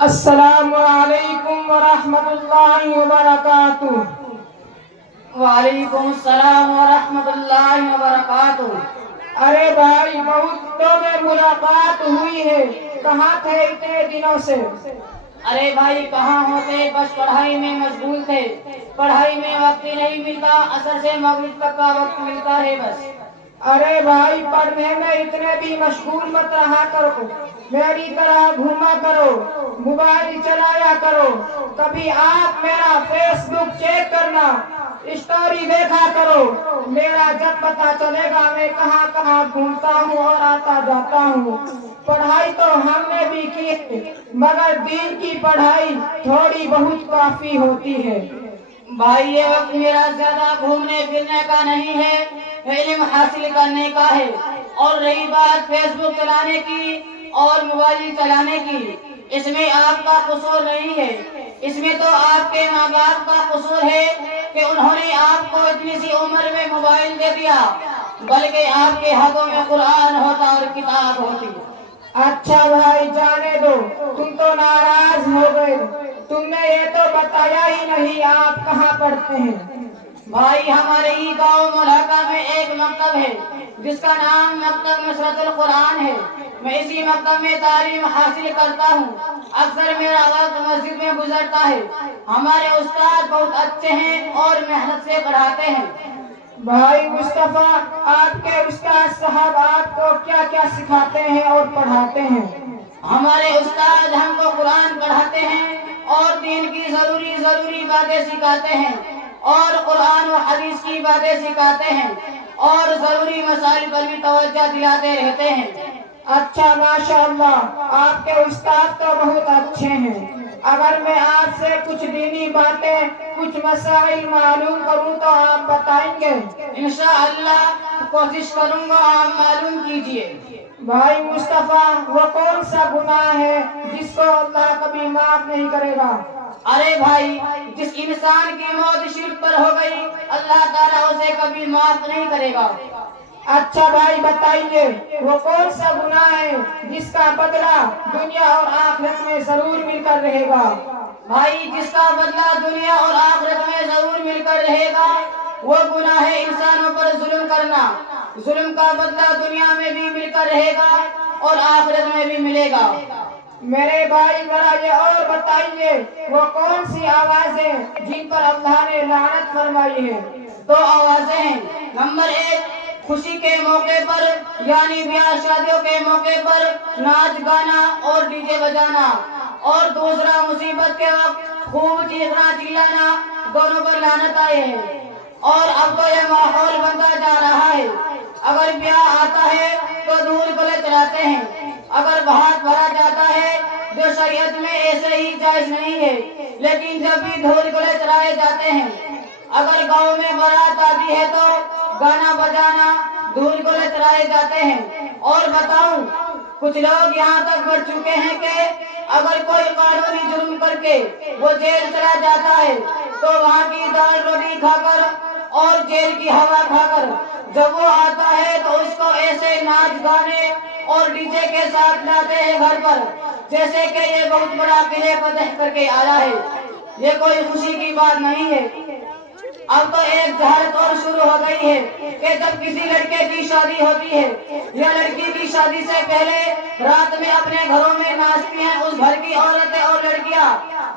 السلام علیکم ورحمۃ اللہ وبرکاتہ۔ وعلیکم السلام ورحمۃ اللہ وبرکاتہ۔ ارے بھائی بہت دنوں میں ملاقات ہوئی ہے، کہاں تھے اتنے دنوں سے؟ ارے بھائی کہاں ہوتے، بس پڑھائی میں مشغول تھے، پڑھائی میں وقت ہی نہیں ملتا، عصر سے مغرب تک کا وقت ملتا ہے بس۔ ارے بھائی پڑھنے میں اتنے بھی مشغول مت رہا کرو، میری طرح گھوما کرو، موبائل چلایا کرو، کبھی آپ میرا فیس بک چیک کرنا، اسٹوری دیکھا کرو، میرا جب پتا چلے گا میں کہاں کہاں گھومتا ہوں اور آتا جاتا ہوں۔ پڑھائی تو ہم نے بھی کی ہے، مگر دین کی پڑھائی تھوڑی بہت کافی ہوتی ہے۔ بھائی یہ وقت میرا زیادہ گھومنے پھرنے کا نہیں ہے، علم حاصل کرنے کا ہے۔ اور رہی بات فیس بک چلانے کی اور موبائل چلانے کی، اس میں آپ کا قصور نہیں ہے، اس میں تو آپ کے ماں باپ کا قصور ہے کہ انہوں نے آپ کو اتنی سی عمر میں موبائل دے دیا، بلکہ آپ کے ہاتھوں میں قرآن ہوتا اور کتاب ہوتی۔ اچھا بھائی جانے دو، تم تو ناراض ہو گئے، تم نے یہ تو بتایا ہی نہیں آپ کہاں پڑھتے ہیں۔ بھائی ہمارے ہی گاؤں ملحقہ میں ایک مکتب ہے جس کا نام مکتب نصرت القرآن ہے، میں اسی مکتب میں تعلیم حاصل کرتا ہوں، اکثر میرا وقت مسجد میں گزرتا ہے، ہمارے استاد بہت اچھے ہیں اور محنت سے پڑھاتے ہیں۔ بھائی مصطفیٰ، آپ کے استاد صاحب آپ کو کیا کیا سکھاتے ہیں اور پڑھاتے ہیں؟ ہمارے استاد ہم کو قرآن پڑھاتے ہیں اور دین کی ضروری باتیں سکھاتے ہیں، اور قرآن و حدیث کی باتیں سکھاتے ہیں، اور ضروری مسائل پر بھی توجہ دلاتے رہتے ہیں۔ اچھا ماشاءاللہ، آپ کے استاد تو بہت اچھے ہیں۔ اگر میں آپ سے کچھ دینی باتیں، کچھ مسائل معلوم کروں تو آپ بتائیں گے؟ انشاءاللہ کوشش کروں گا، آپ معلوم کیجئے۔ بھائی مصطفیٰ، وہ کون سا گناہ ہے جس کو اللہ کبھی معاف نہیں کرے گا؟ ارے بھائی جس انسان کی موت شرک پر ہو گئی، اللہ تعالیٰ اسے کبھی معاف نہیں کرے گا۔ اچھا بھائی بتائیے، وہ کون سا گناہ ہے جس کا بدلہ دنیا اور آخرت میں ضرور مل کر رہے گا؟ بھائی جس کا بدلہ دنیا اور آخرت میں ضرور مل کر رہے گا وہ گناہ ہے انسانوں پر ظلم کرنا، ظلم کا بدلہ دنیا میں بھی مل کر رہے گا اور آخرت میں بھی ملے گا۔ میرے بھائی ذرا یہ اور بتائیے، وہ کون سی آوازیں جن پر اللہ نے لعنت فرمائی ہے؟ دو آوازیں ہیں، نمبر ایک خوشی کے موقع پر یعنی بیاہ شادیوں کے موقع پر ناچ گانا اور ڈی جے بجانا، اور دوسرا مصیبت کے وقت خوب چیخنا چلانا، دونوں پر لعنت آئی ہے۔ اور اب تو یہ ماحول بنتا جا رہا ہے، اگر بیاہ آتا ہے تو دھول گلے چلاتے ہیں، اگر بھات بھرا جاتا ہے جو شریعت میں ایسے ہی جائز نہیں ہے، لیکن جب بھی دھول گلے چلائے جاتے ہیں، اگر گاؤں میں بارات آتی ہے تو گانا بجانا دھول گلے چلائے جاتے ہیں۔ اور بتاؤں کچھ لوگ یہاں تک بڑھ چکے ہیں کہ اگر کوئی قانونی جرم کر کے وہ جیل چلا جاتا ہے تو وہاں کی دال روٹی کھا کر اور جیل کی ہوا کھا کر جب وہ آتا ہے تو اس کو ایسے ناچ گانے اور ڈی جے کے ساتھ لاتے ہیں گھر پر جیسے کہ یہ بہت بڑا قلعہ فتح کر کے آیا ہے۔ یہ کوئی خوشی کی بات نہیں ہے۔ اب تو ایک جہالت اور شروع ہو گئی ہے کہ جب کسی لڑکے کی شادی ہوتی ہے یا لڑکی کی شادی سے پہلے رات میں اپنے گھروں میں ناچتی ہیں اس گھر کی عورتیں اور لڑکیاں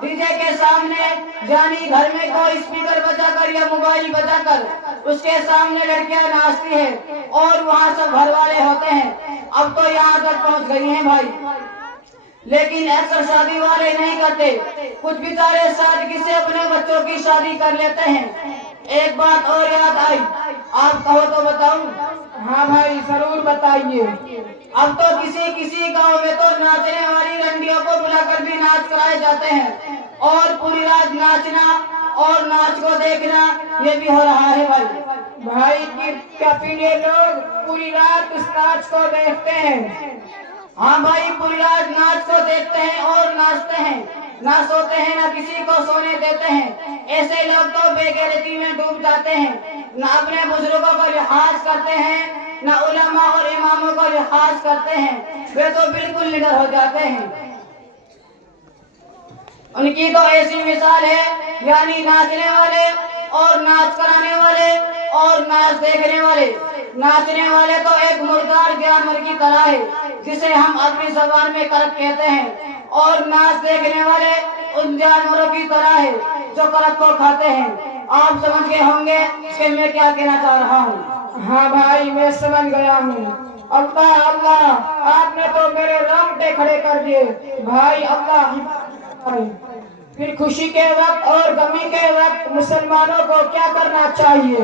ڈی جے کے سامنے، یعنی گھر میں کوئی اسپیکر بجا کر یا موبائل بجا کر اس کے سامنے لڑکیاں ناچتی ہیں اور وہاں سب گھر والے ہوتے ہیں۔ اب تو یہاں تک پہنچ گئی ہیں بھائی، لیکن اکثر شادی والے نہیں کرتے، کچھ بیچارے سادگی سے اپنے بچوں کی شادی کر لیتے ہیں۔ ایک بات اور یاد آئی، آپ کہو تو بتاؤں؟ ہاں بھائی ضرور بتائیے۔ اب تو کسی گاؤں میں تو ناچنے والی رنڈیوں کو بلا کر بھی ناچ کرائے جاتے ہیں، اور پوری رات ناچنا اور ناچ کو دیکھنا یہ بھی ہو رہا ہے بھائی۔ بھائی کیا پیلے لوگ پوری رات اس ناچ کو دیکھتے ہیں؟ ہاں بھائی پوری رات ناچ کو دیکھتے ہیں اور ناچتے ہیں، نہ سوتے ہیں نہ کسی کو سونے دیتے ہیں۔ ایسے لوگ تو بے غیرتی میں ڈوب جاتے ہیں، نہ اپنے بزرگوں کرتے ہیں نہ علماء اور اماموں کا لحاظ کرتے ہیں، وہ تو بالکل نڈر ہو جاتے ہیں۔ ان کی تو ایسی مثال ہے، یعنی ناچنے والے اور ناچ کرانے والے اور ناچ دیکھنے والے۔ ناچنے والے تو ایک مردار جانور کی طرح ہے جسے ہم اپنی زبان میں کرک کہتے ہیں، اور ناچ دیکھنے والے ان جانوروں کی طرح ہے جو کرک کو کھاتے ہیں۔ آپ سمجھ گئے ہوں گے کہ میں کیا کہنا چاہ رہا ہوں۔ ہاں بھائی، میں سمجھ گیا ہوں۔ اللہ اللہ، آپ نے تو میرے رونگٹے کھڑے کر دیے بھائی۔ اللہ، پھر خوشی کے وقت اور غمی کے وقت مسلمانوں کو کیا کرنا چاہیے؟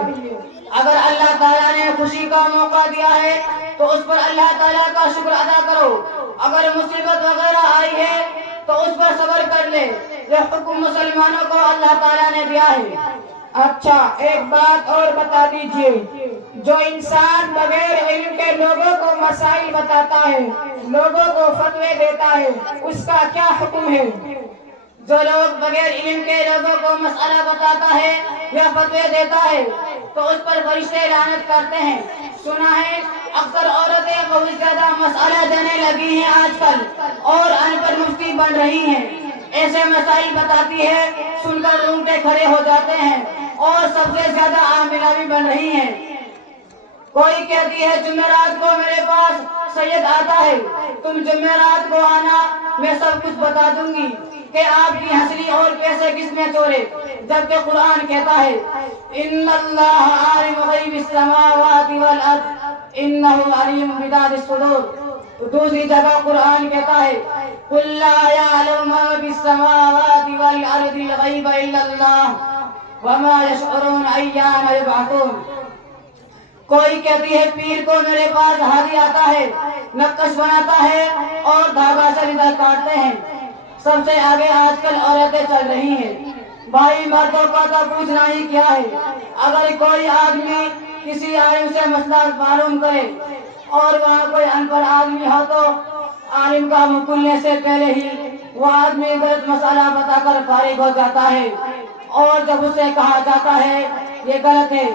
اگر اللہ تعالیٰ نے خوشی کا موقع دیا ہے تو اس پر اللہ تعالیٰ کا شکر ادا کرو۔ اگر مصیبت وغیرہ آئی ہے تو اس پر صبر کر لے، یہ حکم مسلمانوں کو اللہ تعالیٰ نے دیا ہے۔ اچھا، ایک بات اور بتا دیجئے، جو انسان بغیر علم کے لوگوں کو مسائل بتاتا ہے، لوگوں کو فتوے دیتا ہے، اس کا کیا حکم ہے؟ جو لوگ بغیر علم کے لوگوں کو مسئلہ بتاتا ہے یا فتوے دیتا ہے تو اس پر فرشتے لعنت کرتے ہیں۔ سنا ہے اکثر عورتیں بہت زیادہ مسئلہ دینے لگی ہیں آج کل، اور ان پر مفتی بن رہی ہیں۔ ایسے مسائل بتاتی ہے، سن کر رونگٹے کھڑے ہو جاتے ہیں، اور سب سے زیادہ عاملہ بھی بن رہی ہیں۔ کوئی کہتی ہے جمعرات کو میرے پاس سید آتا ہے، تم جمعرات کو آنا، میں سب کچھ بتا دوں گی کہ آپ کی ہنسلی اور پیسے کس نے چورے، جبکہ قرآن کہتا ہے ان اللہ عالم غیب السماوات والارض انہ علیم بذات الصدور۔ دوسری جگہ قرآن کہتا ہے قل لا يعلم ما في السماوات والارض الغیب الا اللہ وما يشعرون ایان یبعثون۔ کوئی کہتی ہے پیر کو میرے پاس حاجی آتا ہے، نقش بناتا ہے اور دھاگا سے ردر کاٹتے ہیں۔ سب سے آگے آج کل عورتیں چل رہی ہیں۔ بھائی مردوں کا تو پوچھنا ہی کیا ہے۔ اگر کوئی آدمی کسی عالم سے مسئلہ معلوم کرے اور وہاں کوئی ان پڑھ آدمی ہو تو عالم کا منہ کھلنے سے پہلے ہی وہ آدمی غلط مسئلہ بتا کر فارغ ہو جاتا ہے، اور جب اسے کہا جاتا ہے یہ غلط ہے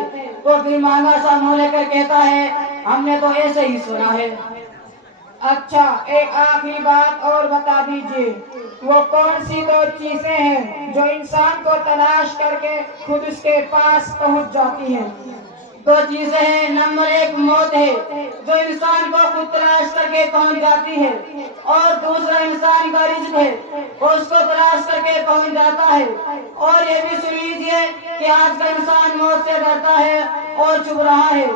تو پھر مانگا سا منہ لے کر کہتا ہے ہم نے تو ایسے ہی سنا ہے۔ اچھا، ایک آخری بات اور بتا دیجئے، وہ کون سی دو چیزیں ہیں جو انسان کو تلاش کر کے خود اس کے پاس پہنچ جاتی ہیں؟ دو چیزیں ہیں، نمبر ایک موت ہے جو انسان کو خود تلاش کر کے پہنچ جاتی ہے، اور دوسرا انسان کا رزق ہے وہ اس کو تلاش کر کے پہنچ جاتا ہے۔ اور یہ بھی سن لیجیے کہ آج کا انسان موت سے ڈرتا ہے اور چھپ رہا ہے،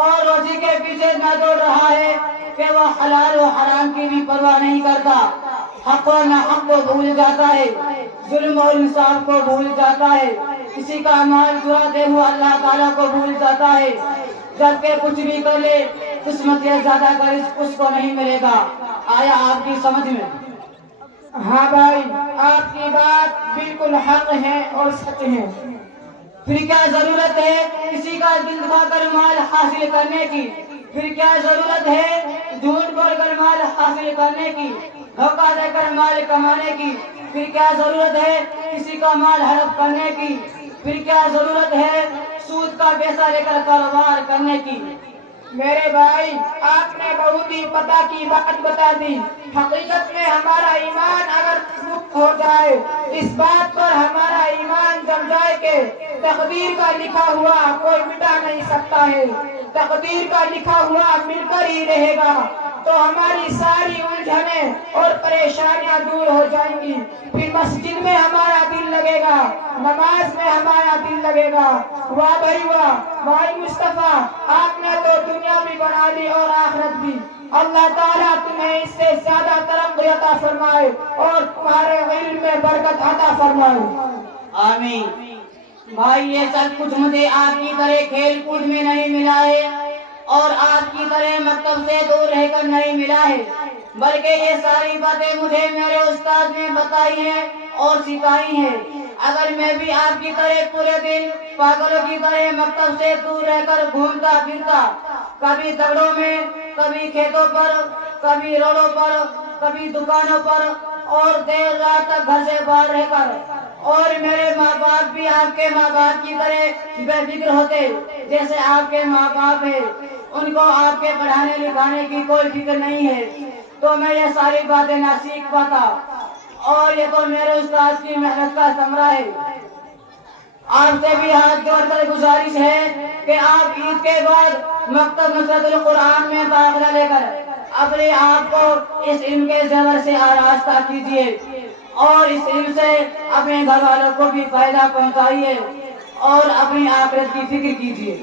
اور روزی کے پیچھے نہ دوڑ رہا ہے کہ وہ حلال و حرام کی بھی پرواہ نہیں کرتا، حق و ناحق کو بھول جاتا ہے، ظلم اور انصاف کو بھول جاتا ہے، کسی کا مال چراتے ہوئے اللہ تعالیٰ کو بھول جاتا ہے، جبکہ کچھ بھی کر لے قسمت سے زیادہ کا رزق اس کو نہیں ملے گا۔ آیا آپ کی سمجھ میں؟ ہاں بھائی، آپ کی بات بالکل حق ہے اور سچ ہے۔ پھر کیا ضرورت ہے کسی کا دل دکھا کر مال حاصل کرنے کی؟ پھر کیا ضرورت ہے جھوٹ بول کر مال حاصل کرنے کی، دھوکہ دے کر مال کمانے کی؟ پھر کیا ضرورت ہے کسی کا مال ہڑپ کرنے کی؟ پھر کیا ضرورت ہے سود کا پیسہ لے کر کاروبار کرنے کی؟ میرے بھائی، آپ نے بہت ہی پتہ کی بات بتا دی۔ حقیقت میں ہمارا ایمان اگر مفت ہو جائے، اس بات پر ہمارا ایمان جم جائے کہ تقدیر کا لکھا ہوا کوئی مٹا نہیں سکتا ہے، تقدیر کا لکھا ہوا مل کر ہی رہے گا، تو ہماری ساری الجھنیں اور پریشانیاں دور ہو جائیں گی۔ پھر مسجد میں ہمارا دل لگے گا، نماز میں ہمارا دل لگے گا۔ واہ بھائی واہ، بھائی مصطفیٰ، آپ نے تو دنیا بھی بنا لی اور آخرت بھی۔ اللہ تعالیٰ تمہیں اس سے زیادہ ترقی عطا فرمائے اور تمہارے علم میں برکت عطا فرمائے۔ آمین۔ بھائی یہ سب کچھ مجھے آپ کی طرح کھیل کود میں نہیں ملا ہے، اور آپ کی طرح مکتب سے دور رہ کر نہیں ملا ہے، بلکہ یہ ساری باتیں مجھے میرے استاد نے بتائی ہیں اور سکھائی ہیں۔ اگر میں بھی آپ کی طرح پورے دن پاگلوں کی طرح مکتب سے دور رہ کر گھومتا پھرتا، کبھی دگڑوں میں، کبھی کھیتوں پر، کبھی روڈوں پر، کبھی دکانوں پر اور دیر رات تک گھر سے باہر رہ کر، اور میرے ماں باپ بھی آپ کے ماں باپ کی طرح بے فکر ہوتے جیسے آپ کے ماں باپ ہیں، ان کو آپ کے پڑھانے لکھانے کی کوئی فکر نہیں ہے، تو میں یہ ساری باتیں نہ سیکھ پاتا، اور یہ تو میرے استاد کی محنت کا ثمرہ ہے۔ آپ سے بھی ہاتھ جوڑ کر گزارش ہے کہ آپ عید کے بعد مکتب نصرت القرآن میں داخلہ لے کر اپنے آپ کو اس علم کے زیور سے آراستہ کیجیے، اور اس علم سے اپنے گھر والوں کو بھی فائدہ پہنچائیے، اور اپنی آخرت کی فکر کیجیے۔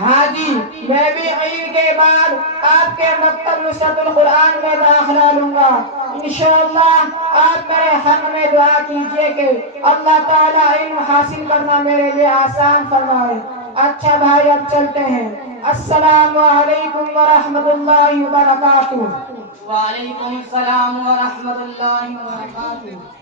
ہاں جی، میں بھی عید کے بعد آپ کے مکتب نصرت القرآن میں داخلہ لوں گا۔ انشاءاللہ آپ میرے حق میں دعا کیجئے کہ اللہ تعالیٰ علم حاصل کرنا میرے لیے آسان فرمائے۔ اچھا بھائی، اب چلتے ہیں۔ السلام علیکم ورحمۃ اللہ وبرکاتہ۔ وعلیکم السلام ورحمۃ اللہ وبرکاتہ۔